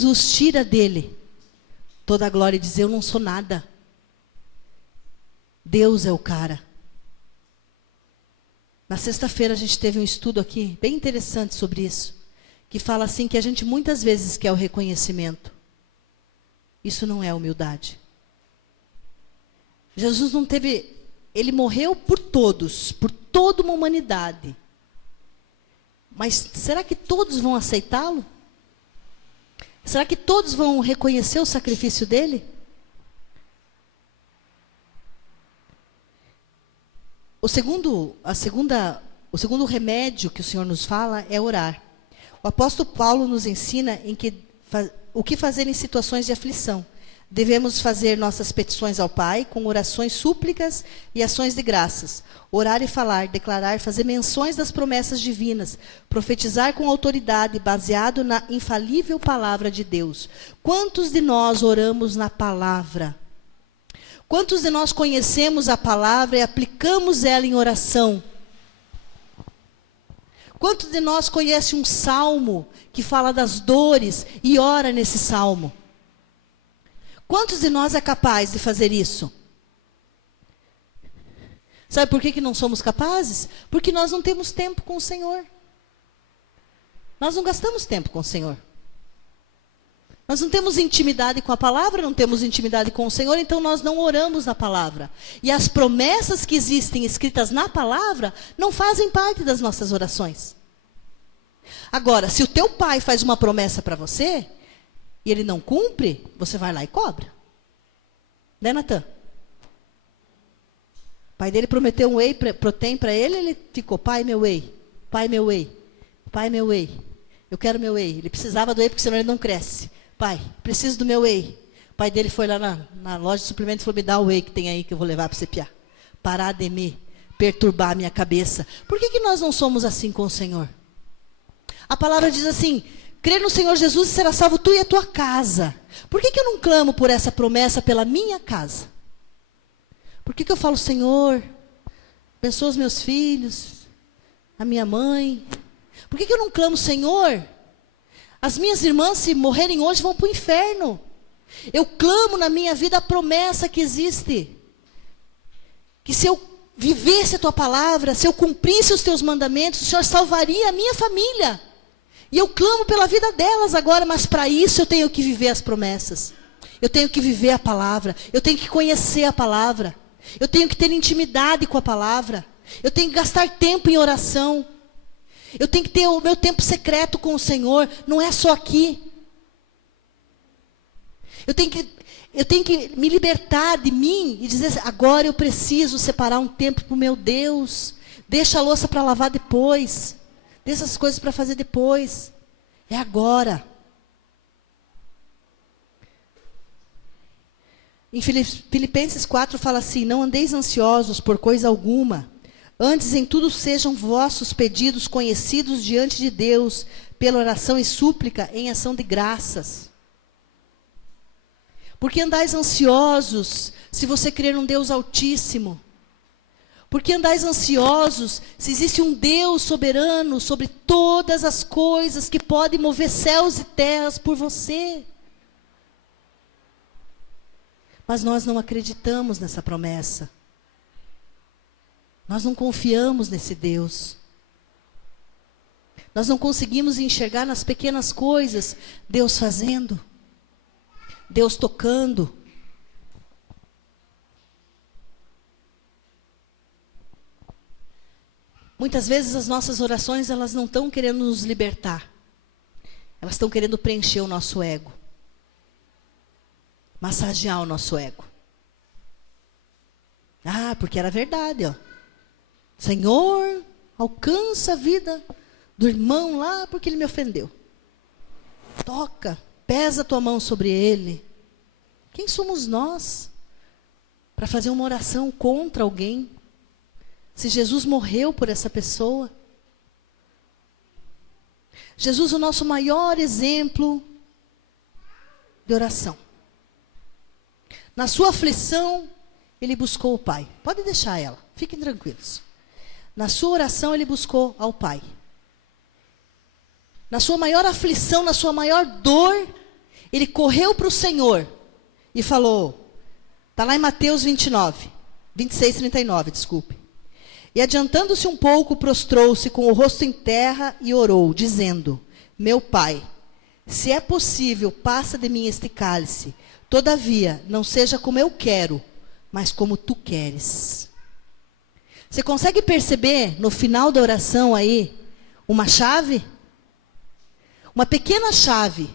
Jesus tira dele toda a glória e diz: eu não sou nada. Deus é o cara. Na sexta-feira a gente teve um estudo aqui, bem interessante sobre isso, que fala assim que a gente muitas vezes quer o reconhecimento. Isso não é humildade. Jesus não teve, ele morreu por todos, por toda uma humanidade. Mas será que todos vão aceitá-lo? Será que todos vão reconhecer o sacrifício dele? O segundo remédio que o Senhor nos fala é orar. O apóstolo Paulo nos ensina o que fazer em situações de aflição. Devemos fazer nossas petições ao Pai com orações, súplicas e ações de graças. Orar e falar, declarar, fazer menções das promessas divinas. Profetizar com autoridade, baseado na infalível palavra de Deus. Quantos de nós oramos na palavra? Quantos de nós conhecemos a palavra e aplicamos ela em oração? Quantos de nós conhece um salmo que fala das dores e ora nesse salmo? Quantos de nós é capaz de fazer isso? Sabe por que não somos capazes? Porque nós não temos tempo com o Senhor. Nós não gastamos tempo com o Senhor. Nós não temos intimidade com a palavra, não temos intimidade com o Senhor, então nós não oramos na palavra. E as promessas que existem escritas na palavra não fazem parte das nossas orações. Agora, se o teu pai faz uma promessa para você e ele não cumpre, você vai lá e cobra. Né, Natan? O pai dele prometeu um whey protein para ele, ele ficou: pai, meu whey, pai, meu whey, pai, meu whey. Eu quero meu whey. Ele precisava do whey porque senão ele não cresce. Pai, preciso do meu whey. O pai dele foi lá na loja de suplementos e falou: me dá o whey que tem aí que eu vou levar para você piar. Parar de me perturbar a minha cabeça. Por que nós não somos assim com o Senhor? A palavra diz assim: crer no Senhor Jesus e será salvo tu e a tua casa. Por que eu não clamo por essa promessa pela minha casa? Por que eu falo: Senhor, abençoa os meus filhos, a minha mãe? Por que eu não clamo: Senhor, as minhas irmãs, se morrerem hoje, vão para o inferno? Eu clamo na minha vida a promessa que existe. Que se eu vivesse a tua palavra, se eu cumprisse os teus mandamentos, o Senhor salvaria a minha família. E eu clamo pela vida delas agora, mas para isso eu tenho que viver as promessas. Eu tenho que viver a palavra. Eu tenho que conhecer a palavra. Eu tenho que ter intimidade com a palavra. Eu tenho que gastar tempo em oração. Eu tenho que ter o meu tempo secreto com o Senhor. Não é só aqui. Eu tenho que me libertar de mim e dizer: agora eu preciso separar um tempo para o meu Deus. Deixa a louça para lavar depois. Deixa as coisas para fazer depois. É agora. Em Filipenses 4 fala assim: não andeis ansiosos por coisa alguma. Antes, em tudo, sejam vossos pedidos conhecidos diante de Deus, pela oração e súplica, em ação de graças. Por que andais ansiosos, se você crer num Deus altíssimo? Por que andais ansiosos, se existe um Deus soberano sobre todas as coisas, que pode mover céus e terras por você? Mas nós não acreditamos nessa promessa. Nós não confiamos nesse Deus. Nós não conseguimos enxergar nas pequenas coisas Deus fazendo, Deus tocando. Muitas vezes as nossas orações, elas não estão querendo nos libertar. Elas estão querendo preencher o nosso ego. Massagear o nosso ego. Ah, porque era verdade, ó. Senhor, alcança a vida do irmão lá porque ele me ofendeu. Toca, pesa a tua mão sobre ele. Quem somos nós para fazer uma oração contra alguém? Se Jesus morreu por essa pessoa. Jesus, o nosso maior exemplo de oração. Na sua aflição, ele buscou o Pai. Pode deixar ela, fiquem tranquilos. Na sua oração, ele buscou ao Pai. Na sua maior aflição, na sua maior dor, Ele correu para o Senhor e falou, está lá em Mateus 26:39, desculpe. E adiantando-se um pouco, prostrou-se com o rosto em terra e orou, dizendo, meu Pai, se é possível, passa de mim este cálice. Todavia, não seja como eu quero, mas como tu queres. Você consegue perceber no final da oração aí uma chave? Uma pequena chave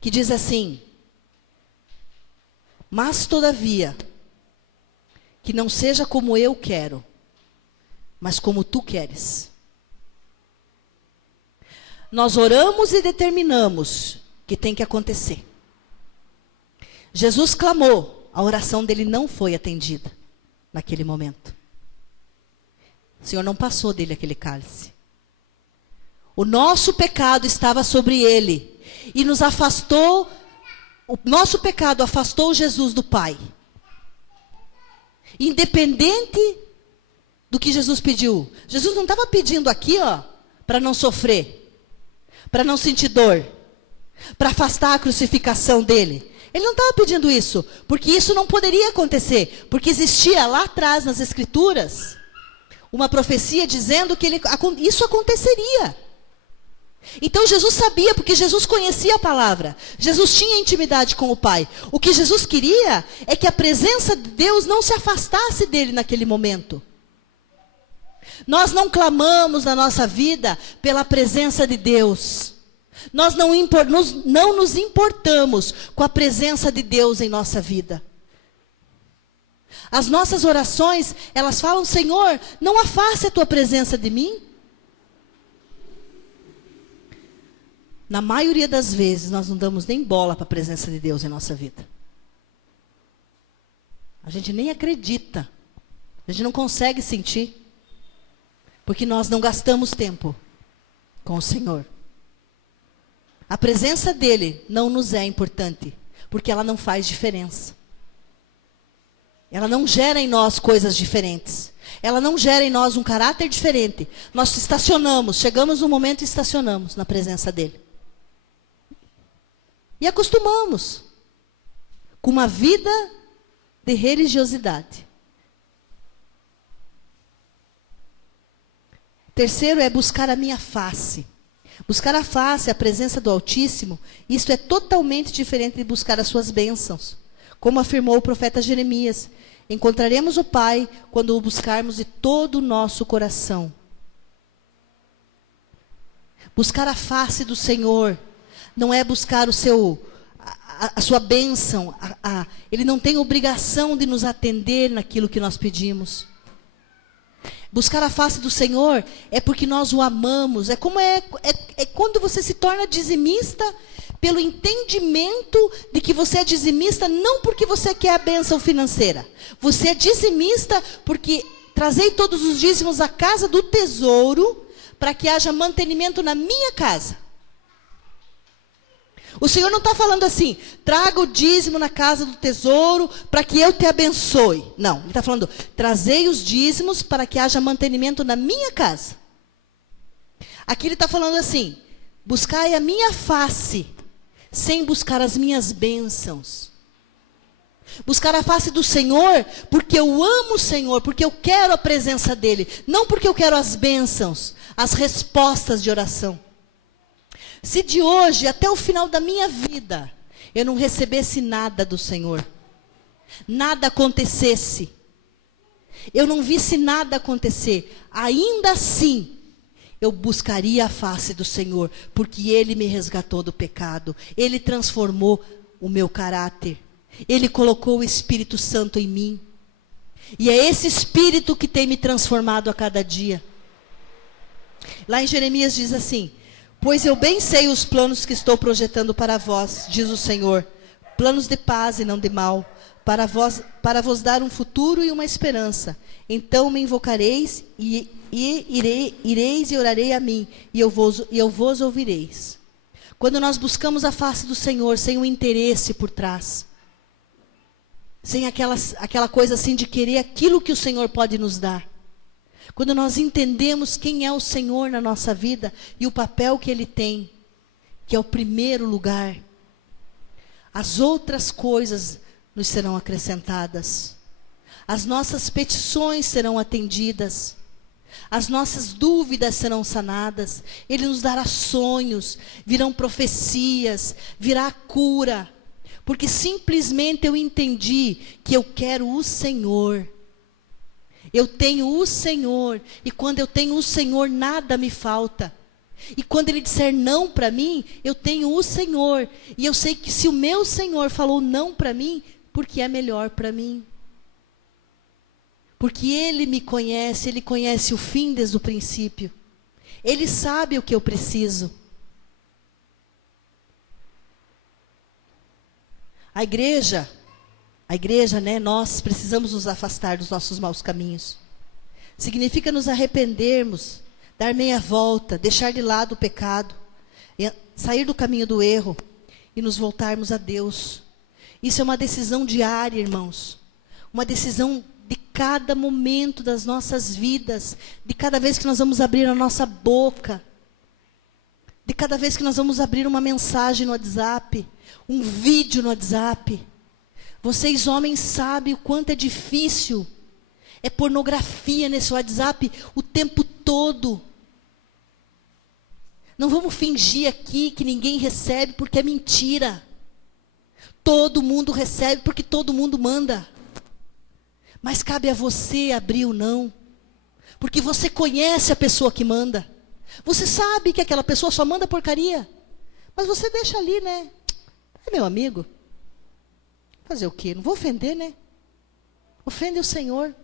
que diz assim, mas todavia, que não seja como eu quero, mas como tu queres. Nós oramos e determinamos que tem que acontecer. Jesus clamou, a oração dele não foi atendida naquele momento. O Senhor não passou dele aquele cálice. O nosso pecado estava sobre ele e nos afastou, o nosso pecado afastou Jesus do Pai. Independente do que Jesus pediu. Jesus não estava pedindo aqui, para não sofrer, para não sentir dor, para afastar a crucificação dele. Ele não estava pedindo isso, porque isso não poderia acontecer, porque existia lá atrás nas Escrituras uma profecia dizendo que isso aconteceria. Então Jesus sabia, porque Jesus conhecia a palavra. Jesus tinha intimidade com o Pai. O que Jesus queria é que a presença de Deus não se afastasse dele naquele momento. Nós não clamamos na nossa vida pela presença de Deus. Nós não nos importamos com a presença de Deus em nossa vida. As nossas orações, elas falam, Senhor, não afaste a tua presença de mim. Na maioria das vezes, nós não damos nem bola para a presença de Deus em nossa vida. A gente nem acredita. A gente não consegue sentir. Porque nós não gastamos tempo com o Senhor. A presença dele não nos é importante. Porque ela não faz diferença. Ela não gera em nós coisas diferentes. Ela não gera em nós um caráter diferente. Nós estacionamos, chegamos no momento e estacionamos na presença dele. E acostumamos com uma vida de religiosidade. Terceiro é buscar a minha face. Buscar a face, a presença do Altíssimo, isso é totalmente diferente de buscar as suas bênçãos. Como afirmou o profeta Jeremias, encontraremos o Pai quando o buscarmos de todo o nosso coração. Buscar a face do Senhor não é buscar a sua bênção. Ele não tem obrigação de nos atender naquilo que nós pedimos. Buscar a face do Senhor é porque nós o amamos. É quando você se torna dizimista pelo entendimento de que você é dizimista não porque você quer a bênção financeira. Você é dizimista porque trazei todos os dízimos à casa do tesouro para que haja mantenimento na minha casa. O Senhor não está falando assim, traga o dízimo na casa do tesouro para que eu te abençoe. Não, ele está falando, trazei os dízimos para que haja mantenimento na minha casa. Aqui ele está falando assim, buscai a minha face, sem buscar as minhas bênçãos. Buscar a face do Senhor, porque eu amo o Senhor, porque eu quero a presença dEle. Não porque eu quero as bênçãos, as respostas de oração. Se de hoje até o final da minha vida eu não recebesse nada do Senhor, nada acontecesse, eu não visse nada acontecer, ainda assim eu buscaria a face do Senhor, porque Ele me resgatou do pecado, Ele transformou o meu caráter, Ele colocou o Espírito Santo em mim, e é esse Espírito que tem me transformado a cada dia. Lá em Jeremias diz assim, pois eu bem sei os planos que estou projetando para vós, diz o Senhor, planos de paz e não de mal, para vos dar um futuro e uma esperança. Então me invocareis e ireis e orarei a mim, e eu vos ouvireis. Quando nós buscamos a face do Senhor, sem o interesse por trás, sem aquela coisa assim de querer aquilo que o Senhor pode nos dar, quando nós entendemos quem é o Senhor na nossa vida e o papel que Ele tem, que é o primeiro lugar, as outras coisas nos serão acrescentadas. As nossas petições serão atendidas. As nossas dúvidas serão sanadas. Ele nos dará sonhos, virão profecias, virá cura. Porque simplesmente eu entendi que eu quero o Senhor. Eu tenho o Senhor. E quando eu tenho o Senhor, nada me falta. E quando Ele disser não para mim, eu tenho o Senhor. E eu sei que se o meu Senhor falou não para mim, porque é melhor para mim. Porque Ele me conhece, Ele conhece o fim desde o princípio. Ele sabe o que eu preciso. A igreja, né, nós precisamos nos afastar dos nossos maus caminhos. Significa nos arrependermos, dar meia volta, deixar de lado o pecado, sair do caminho do erro e nos voltarmos a Deus. Isso é uma decisão diária, irmãos. Uma decisão de cada momento das nossas vidas, de cada vez que nós vamos abrir a nossa boca, de cada vez que nós vamos abrir uma mensagem no WhatsApp, um vídeo no WhatsApp. Vocês homens sabem o quanto é difícil. É pornografia nesse WhatsApp o tempo todo. Não vamos fingir aqui que ninguém recebe, porque é mentira. Todo mundo recebe porque todo mundo manda. Mas cabe a você abrir o não. Porque você conhece a pessoa que manda. Você sabe que aquela pessoa só manda porcaria. Mas você deixa ali, né? É meu amigo. Fazer o quê? Não vou ofender, né? Ofende o Senhor.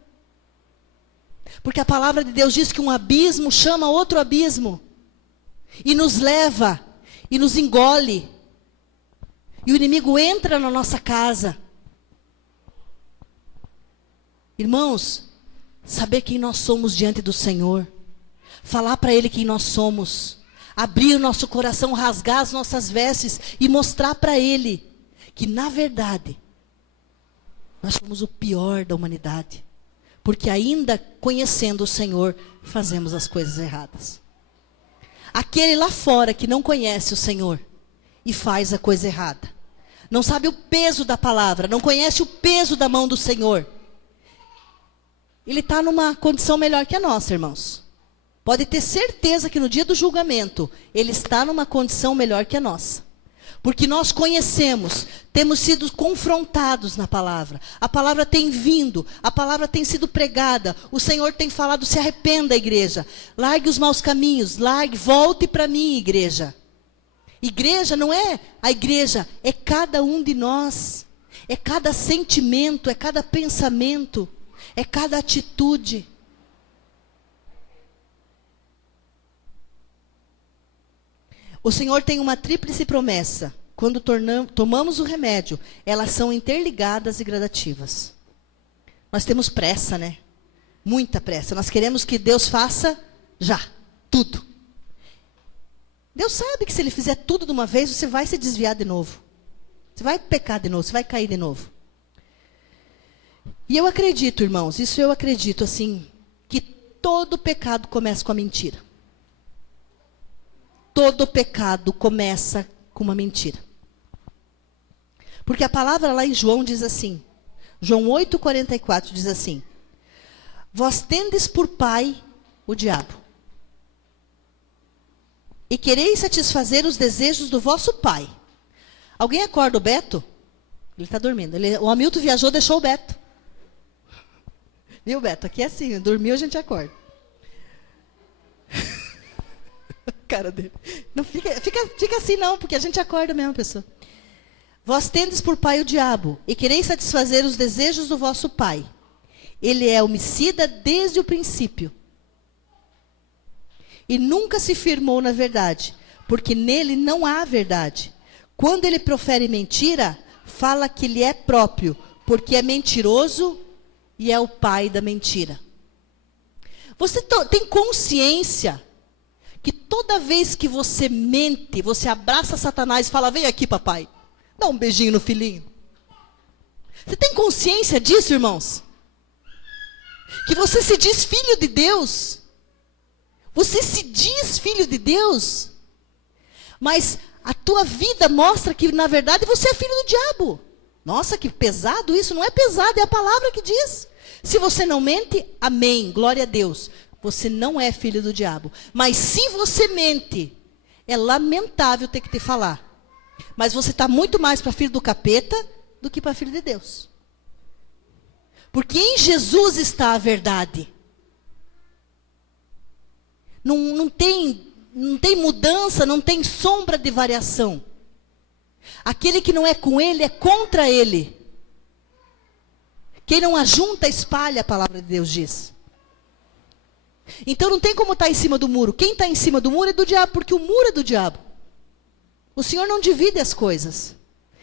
Porque a palavra de Deus diz que um abismo chama outro abismo. E nos leva. E nos engole. E o inimigo entra na nossa casa. Irmãos, saber quem nós somos diante do Senhor. Falar para Ele quem nós somos. Abrir o nosso coração, rasgar as nossas vestes e mostrar para Ele que, na verdade, nós somos o pior da humanidade. Porque ainda conhecendo o Senhor, fazemos as coisas erradas. Aquele lá fora que não conhece o Senhor e faz a coisa errada. Não sabe o peso da palavra, não conhece o peso da mão do Senhor. Ele está numa condição melhor que a nossa, irmãos. Pode ter certeza que no dia do julgamento, Ele está numa condição melhor que a nossa. Porque nós conhecemos, temos sido confrontados na palavra. A palavra tem vindo, a palavra tem sido pregada. O Senhor tem falado, se arrependa, igreja. Largue os maus caminhos, volte para mim, igreja. Igreja não é a igreja, é cada um de nós. É cada sentimento, é cada pensamento, é cada atitude. O Senhor tem uma tríplice promessa. Quando tomamos o remédio, elas são interligadas e gradativas. Nós temos pressa, né? Muita pressa. Nós queremos que Deus faça já, tudo. Deus sabe que se Ele fizer tudo de uma vez, você vai se desviar de novo. Você vai pecar de novo, você vai cair de novo. E eu acredito, irmãos, isso eu acredito, assim, que todo pecado começa com a mentira. Todo pecado começa com uma mentira. Porque a palavra lá em João diz assim, João 8,44 diz assim: vós tendes por pai o diabo, e quereis satisfazer os desejos do vosso pai. Alguém acorda o Beto? Ele está dormindo. O Hamilton viajou, deixou o Beto. Viu, Beto? Aqui é assim, dormiu, a gente acorda. Cara dele. Não fica assim não, porque a gente acorda mesmo, pessoa. Vós tendes por pai o diabo, e quereis satisfazer os desejos do vosso pai. Ele é homicida desde o princípio. E nunca se firmou na verdade, porque nele não há verdade. Quando ele profere mentira, fala que lhe é próprio, porque é mentiroso e é o pai da mentira. Você tem consciência que toda vez que você mente, você abraça Satanás e fala, vem aqui, papai, dá um beijinho no filhinho. Você tem consciência disso, irmãos? Que você se diz filho de Deus. Você se diz filho de Deus. Mas a tua vida mostra que, na verdade, você é filho do diabo. Nossa, que pesado isso. Não é pesado, é a palavra que diz. Se você não mente, amém, glória a Deus. Você não é filho do diabo. Mas se você mente, é lamentável ter que te falar. Mas você está muito mais para filho do capeta do que para filho de Deus. Porque em Jesus está a verdade. Não tem mudança, não tem sombra de variação. Aquele que não é com ele é contra ele. Quem não ajunta, espalha, a palavra de Deus diz. Então não tem como estar em cima do muro. Quem está em cima do muro é do diabo, porque o muro é do diabo. O Senhor não divide as coisas.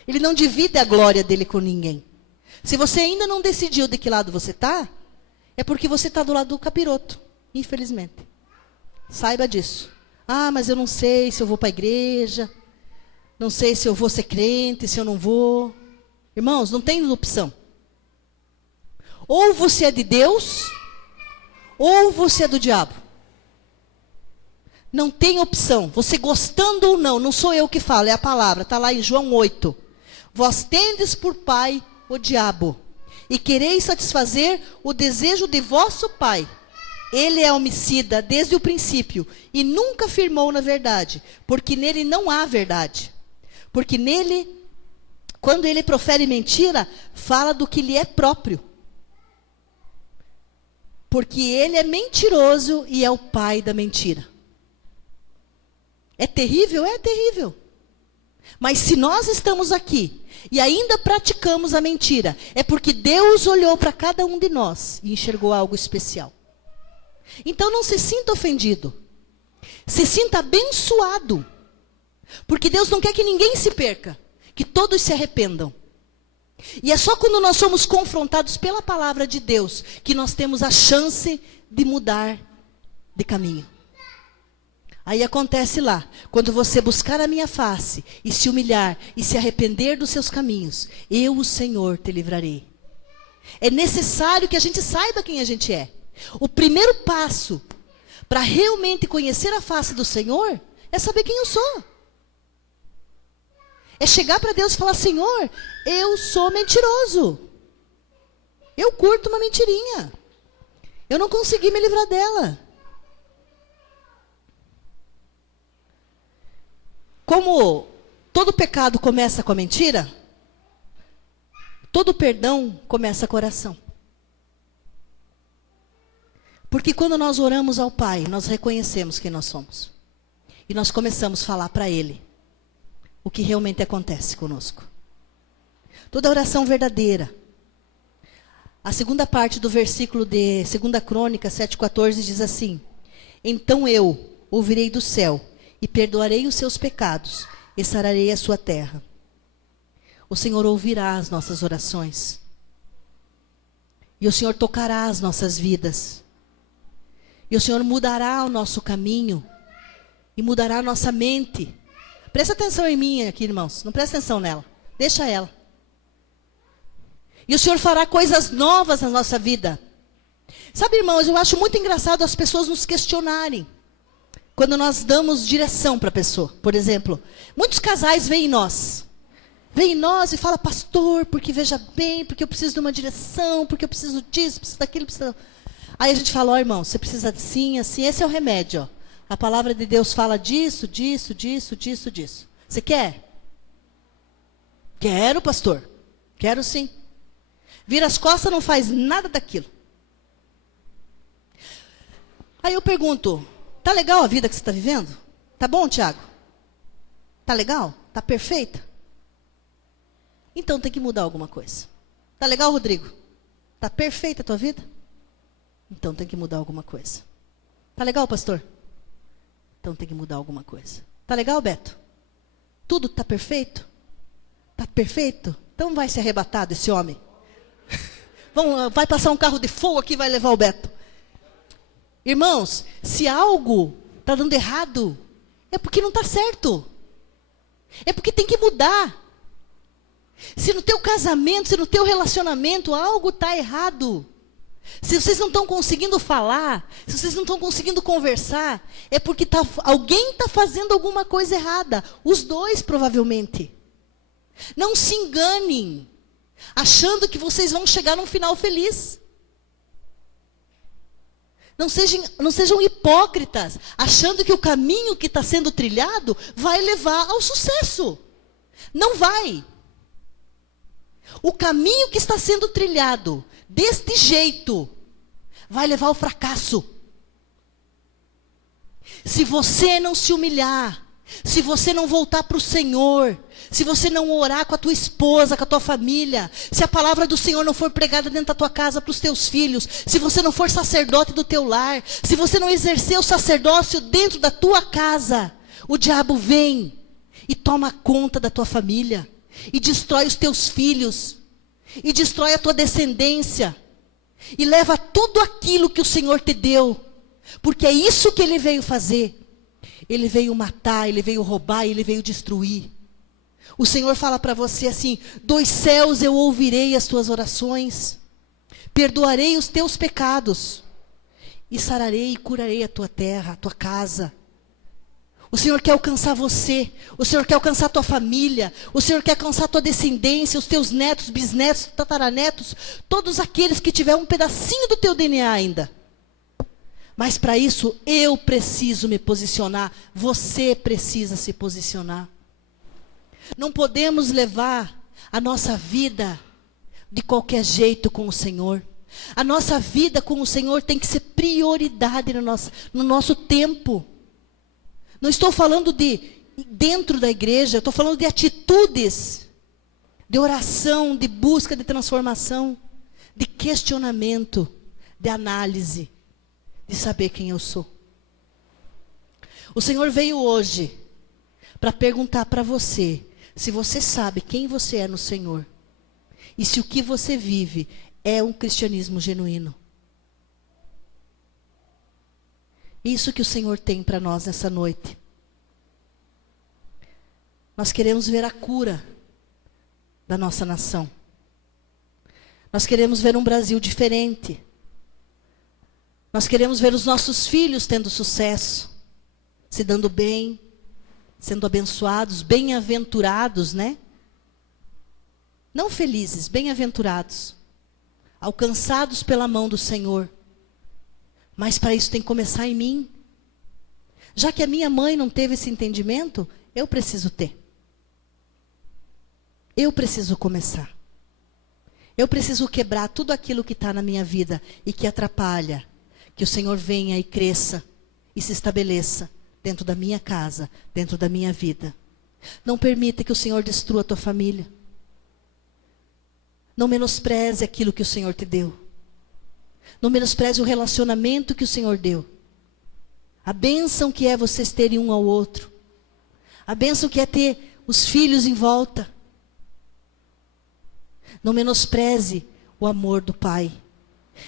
Ele não divide a glória dele com ninguém. Se você ainda não decidiu de que lado você está, é porque você está do lado do capiroto, infelizmente. Saiba disso. Ah, mas eu não sei se eu vou para a igreja. Não sei se eu vou ser crente, se eu não vou. Irmãos, não tem opção. Ou você é de Deus, ou você é do diabo. Não tem opção. Você gostando ou não, não sou eu que falo, é a palavra. Está lá em João 8. Vós tendes por pai o diabo, e quereis satisfazer o desejo de vosso pai. Ele é homicida desde o princípio, e nunca firmou na verdade, porque nele não há verdade. Porque nele, quando ele profere mentira, fala do que lhe é próprio. Porque ele é mentiroso e é o pai da mentira. É terrível? É terrível. Mas se nós estamos aqui e ainda praticamos a mentira, é porque Deus olhou para cada um de nós e enxergou algo especial. Então não se sinta ofendido. Se sinta abençoado. Porque Deus não quer que ninguém se perca, que todos se arrependam. E é só quando nós somos confrontados pela palavra de Deus que nós temos a chance de mudar de caminho. Aí acontece lá, quando você buscar a minha face e se humilhar e se arrepender dos seus caminhos, eu, o Senhor, te livrarei. É necessário que a gente saiba quem a gente é. O primeiro passo para realmente conhecer a face do Senhor é saber quem eu sou. É chegar para Deus e falar: Senhor, eu sou mentiroso. Eu curto uma mentirinha. Eu não consegui me livrar dela. Como todo pecado começa com a mentira, todo perdão começa com a oração. Porque quando nós oramos ao Pai, nós reconhecemos quem nós somos. E nós começamos a falar para Ele o que realmente acontece conosco. Toda oração verdadeira. A segunda parte do versículo de 2 Crônicas 7,14 diz assim: Então eu ouvirei do céu e perdoarei os seus pecados e sararei a sua terra. O Senhor ouvirá as nossas orações. E o Senhor tocará as nossas vidas. E o Senhor mudará o nosso caminho. E mudará a nossa mente. Presta atenção em mim aqui, irmãos. Não presta atenção nela. Deixa ela. E o Senhor fará coisas novas na nossa vida. Sabe, irmãos, eu acho muito engraçado as pessoas nos questionarem. Quando nós damos direção para a pessoa. Por exemplo, muitos casais vêm em nós. Vêm em nós e falam: pastor, porque veja bem, porque eu preciso de uma direção, porque eu preciso disso, preciso daquilo, preciso... Aí a gente fala: ó, irmão, você precisa assim, assim, esse é o remédio, ó. A palavra de Deus fala disso, disso, disso, disso, disso. Você quer? Quero, pastor. Quero sim. Vira as costas, não faz nada daquilo. Aí eu pergunto: tá legal a vida que você está vivendo? Tá bom, Tiago? Tá legal? Tá perfeita? Então tem que mudar alguma coisa. Tá legal, Rodrigo? Tá perfeita a tua vida? Então tem que mudar alguma coisa. Tá legal, pastor? Então tem que mudar alguma coisa. Tá legal, Beto? Tudo tá perfeito? Tá perfeito? Então vai ser arrebatado esse homem. Vai passar um carro de fogo aqui e vai levar o Beto. Irmãos, se algo está dando errado, é porque não está certo. É porque tem que mudar. Se no teu casamento, se no teu relacionamento algo está errado, Se vocês não estão conseguindo falar, se vocês não estão conseguindo conversar, é porque alguém está fazendo alguma coisa errada. Os dois, provavelmente. Não se enganem, achando que vocês vão chegar num final feliz. Não sejam hipócritas, achando que o caminho que está sendo trilhado vai levar ao sucesso. Não vai. O caminho que está sendo trilhado deste jeito vai levar ao fracasso. Se você não se humilhar, se você não voltar para o Senhor, se você não orar com a tua esposa, com a tua família, se a palavra do Senhor não for pregada dentro da tua casa para os teus filhos, se você não for sacerdote do teu lar, se você não exercer o sacerdócio dentro da tua casa, o diabo vem e toma conta da tua família, e destrói os teus filhos, e destrói a tua descendência, e leva tudo aquilo que o Senhor te deu, porque é isso que ele veio fazer. Ele veio matar, ele veio roubar, ele veio destruir. O Senhor fala para você assim: dos céus eu ouvirei as tuas orações, perdoarei os teus pecados, e sararei e curarei a tua terra, a tua casa. O Senhor quer alcançar você, o Senhor quer alcançar a tua família, o Senhor quer alcançar a tua descendência, os teus netos, bisnetos, tataranetos, todos aqueles que tiverem um pedacinho do teu DNA ainda. Mas para isso eu preciso me posicionar, você precisa se posicionar. Não podemos levar a nossa vida de qualquer jeito com o Senhor. A nossa vida com o Senhor tem que ser prioridade no nosso tempo. Não estou falando de dentro da igreja, estou falando de atitudes, de oração, de busca de transformação, de questionamento, de análise, de saber quem eu sou. O Senhor veio hoje para perguntar para você se você sabe quem você é no Senhor e se o que você vive é um cristianismo genuíno. Isso que o Senhor tem para nós nessa noite. Nós queremos ver a cura da nossa nação. Nós queremos ver um Brasil diferente. Nós queremos ver os nossos filhos tendo sucesso, se dando bem, sendo abençoados, bem-aventurados, né? Não felizes, bem-aventurados, alcançados pela mão do Senhor. Mas para isso tem que começar em mim. Já que a minha mãe não teve esse entendimento, eu preciso ter. Eu preciso começar. Eu preciso quebrar tudo aquilo que está na minha vida e que atrapalha. Que o Senhor venha e cresça e se estabeleça dentro da minha casa, dentro da minha vida. Não permita que o Senhor destrua a tua família. Não menospreze aquilo que o Senhor te deu. Não menospreze o relacionamento que o Senhor deu. A bênção que é vocês terem um ao outro. A bênção que é ter os filhos em volta. Não menospreze o amor do Pai.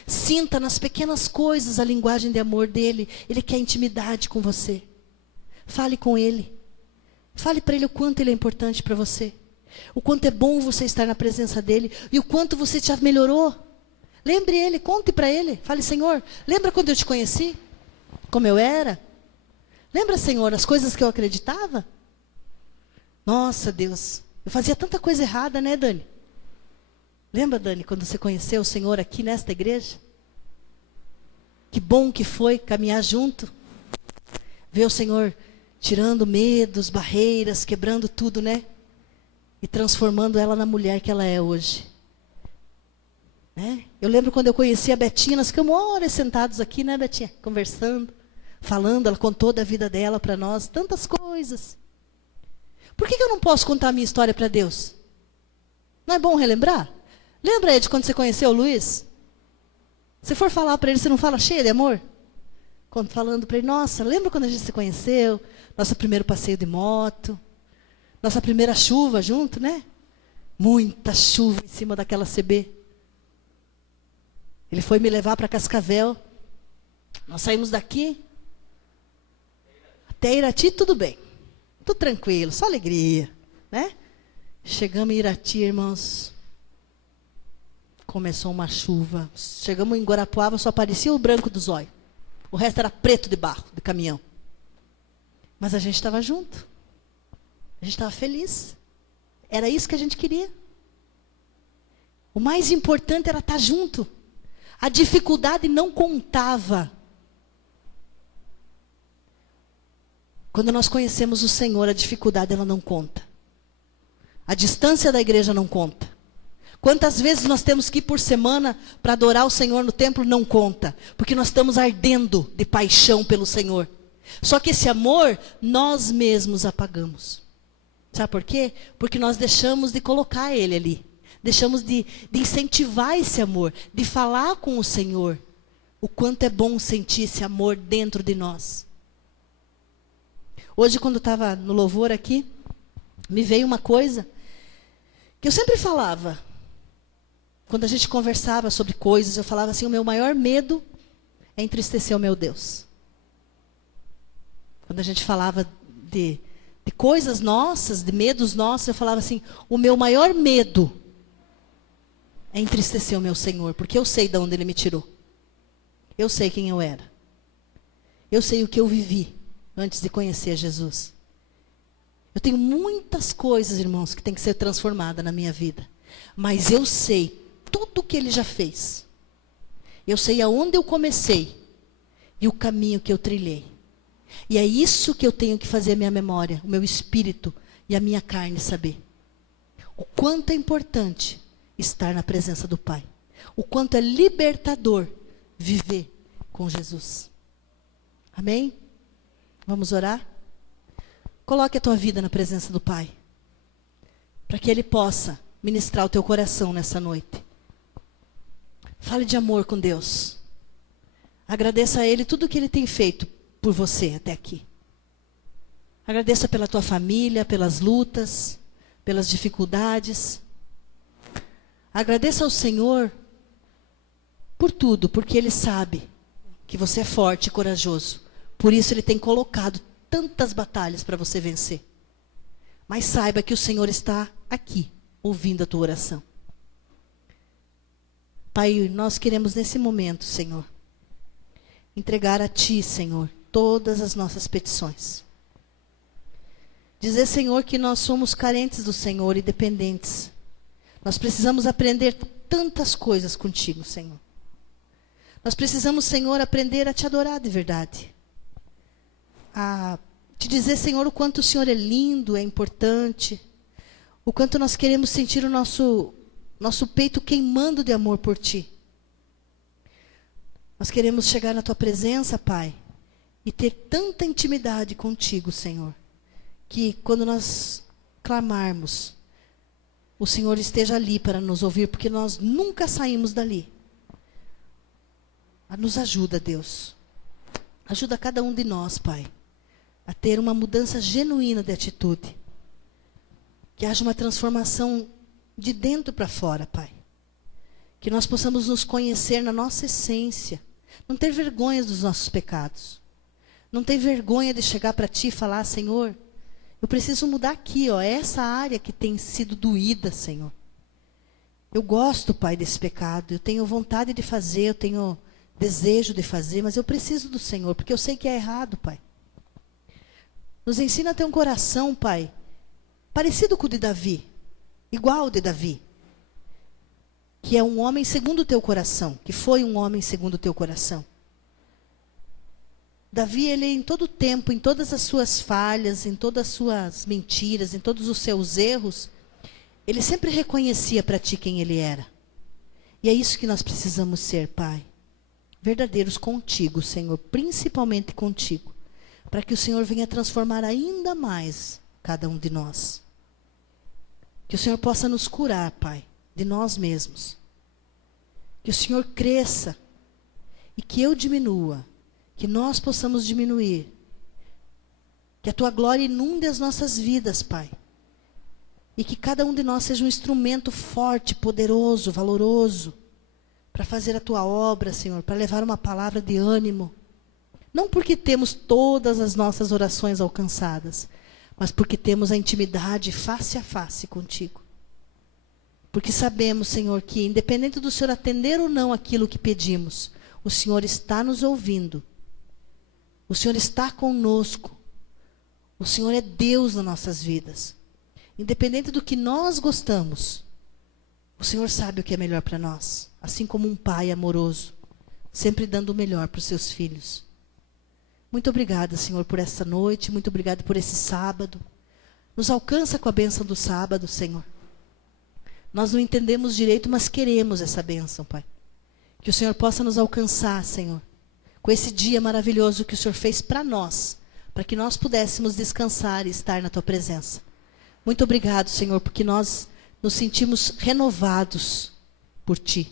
Sinta nas pequenas coisas a linguagem de amor dele. Ele quer intimidade com você. Fale com ele. Fale para ele o quanto ele é importante para você. O quanto é bom você estar na presença dele. E o quanto você já melhorou. Lembre ele, conte para ele. Fale: Senhor, lembra quando eu te conheci? Como eu era? Lembra, Senhor, as coisas que eu acreditava? Nossa, Deus, eu fazia tanta coisa errada, né, Dani? Lembra, Dani, quando você conheceu o Senhor aqui nesta igreja? Que bom que foi caminhar junto. Ver o Senhor tirando medos, barreiras, quebrando tudo, né? E transformando ela na mulher que ela é hoje. Né? Eu lembro quando eu conheci a Betinha, nós ficamos horas sentados aqui, né, Betinha? Conversando, falando, ela contou da vida dela para nós, tantas coisas. Por que eu não posso contar a minha história para Deus? Não é bom relembrar? Lembra aí de quando você conheceu o Luiz? Se for falar para ele, você não fala cheia de amor? Quando falando para ele: nossa, lembra quando a gente se conheceu? Nosso primeiro passeio de moto. Nossa primeira chuva junto, né? Muita chuva em cima daquela CB. Ele foi me levar para Cascavel. Nós saímos daqui. Até Irati, tudo bem. Tudo tranquilo, só alegria, né? Chegamos em Irati, irmãos. Começou uma chuva. Chegamos em Guarapuava, só aparecia o branco do zóio. O resto era preto de barro, de caminhão. Mas a gente estava junto. A gente estava feliz. Era isso que a gente queria. O mais importante era estar junto. A dificuldade não contava. Quando nós conhecemos o Senhor, a dificuldade ela não conta. A distância da igreja não conta. Quantas vezes nós temos que ir por semana para adorar o Senhor no templo? Não conta. Porque nós estamos ardendo de paixão pelo Senhor. Só que esse amor, nós mesmos apagamos. Sabe por quê? Porque nós deixamos de colocar Ele ali. Deixamos de incentivar esse amor. De falar com o Senhor. O quanto é bom sentir esse amor dentro de nós. Hoje, quando eu estava no louvor aqui, me veio uma coisa que eu sempre falava. Quando a gente conversava sobre coisas, eu falava assim, o meu maior medo é entristecer o meu Deus. Quando a gente falava de coisas nossas, de medos nossos, eu falava assim, o meu maior medo é entristecer o meu Senhor, porque eu sei de onde Ele me tirou. Eu sei quem eu era. Eu sei o que eu vivi antes de conhecer Jesus. Eu tenho muitas coisas, irmãos, que tem que ser transformadas na minha vida. Mas eu sei tudo o que Ele já fez. Eu sei aonde eu comecei e o caminho que eu trilhei. E é isso que eu tenho que fazer a minha memória, o meu espírito e a minha carne saber. O quanto é importante estar na presença do Pai. O quanto é libertador viver com Jesus. Amém? Vamos orar? Coloque a tua vida na presença do Pai. Para que Ele possa ministrar o teu coração nessa noite. Fale de amor com Deus. Agradeça a Ele tudo o que Ele tem feito por você até aqui. Agradeça pela tua família, pelas lutas, pelas dificuldades. Agradeça ao Senhor por tudo, porque Ele sabe que você é forte e corajoso. Por isso Ele tem colocado tantas batalhas para você vencer. Mas saiba que o Senhor está aqui, ouvindo a tua oração. Pai, nós queremos nesse momento, Senhor, entregar a Ti, Senhor, todas as nossas petições. Dizer, Senhor, que nós somos carentes do Senhor e dependentes. Nós precisamos aprender tantas coisas contigo, Senhor. Nós precisamos, Senhor, aprender a Te adorar de verdade. A Te dizer, Senhor, o quanto o Senhor é lindo, é importante. O quanto nós queremos sentir o nosso peito queimando de amor por Ti. Nós queremos chegar na Tua presença, Pai, e ter tanta intimidade contigo, Senhor, que quando nós clamarmos, o Senhor esteja ali para nos ouvir, porque nós nunca saímos dali. Nos ajuda, Deus. Ajuda cada um de nós, Pai, a ter uma mudança genuína de atitude. Que haja uma transformação de dentro para fora, Pai. Que nós possamos nos conhecer na nossa essência. Não ter vergonha dos nossos pecados. Não ter vergonha de chegar para Ti e falar, Senhor, eu preciso mudar aqui, ó, essa área que tem sido doída, Senhor. Eu gosto, Pai, desse pecado. Eu tenho vontade de fazer, eu tenho desejo de fazer, mas eu preciso do Senhor, porque eu sei que é errado, Pai. Nos ensina a ter um coração, Pai, parecido com o de Davi, igual ao de Davi, que é um homem segundo o Teu coração, que foi um homem segundo o Teu coração. Davi, ele em todo tempo, em todas as suas falhas, em todas as suas mentiras, em todos os seus erros, ele sempre reconhecia para Ti quem ele era. E é isso que nós precisamos ser, Pai. Verdadeiros contigo, Senhor, principalmente contigo. Para que o Senhor venha transformar ainda mais cada um de nós. Que o Senhor possa nos curar, Pai, de nós mesmos. Que o Senhor cresça e que eu diminua. Que nós possamos diminuir. Que a Tua glória inunde as nossas vidas, Pai. E que cada um de nós seja um instrumento forte, poderoso, valoroso, para fazer a Tua obra, Senhor, para levar uma palavra de ânimo. Não porque temos todas as nossas orações alcançadas, mas porque temos a intimidade face a face contigo. Porque sabemos, Senhor, que independente do Senhor atender ou não aquilo que pedimos, o Senhor está nos ouvindo. O Senhor está conosco. O Senhor é Deus nas nossas vidas. Independente do que nós gostamos, o Senhor sabe o que é melhor para nós. Assim como um pai amoroso, sempre dando o melhor para os seus filhos. Muito obrigada, Senhor, por essa noite. Muito obrigada por esse sábado. Nos alcança com a bênção do sábado, Senhor. Nós não entendemos direito, mas queremos essa bênção, Pai. Que o Senhor possa nos alcançar, Senhor, com esse dia maravilhoso que o Senhor fez para nós, para que nós pudéssemos descansar e estar na Tua presença. Muito obrigado, Senhor, porque nós nos sentimos renovados por Ti.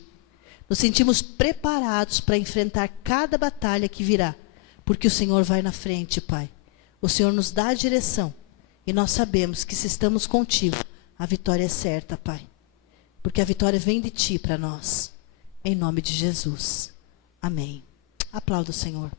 Nos sentimos preparados para enfrentar cada batalha que virá, porque o Senhor vai na frente, Pai. O Senhor nos dá a direção e nós sabemos que se estamos contigo, a vitória é certa, Pai. Porque a vitória vem de Ti para nós. Em nome de Jesus. Amém. Aplauda o Senhor.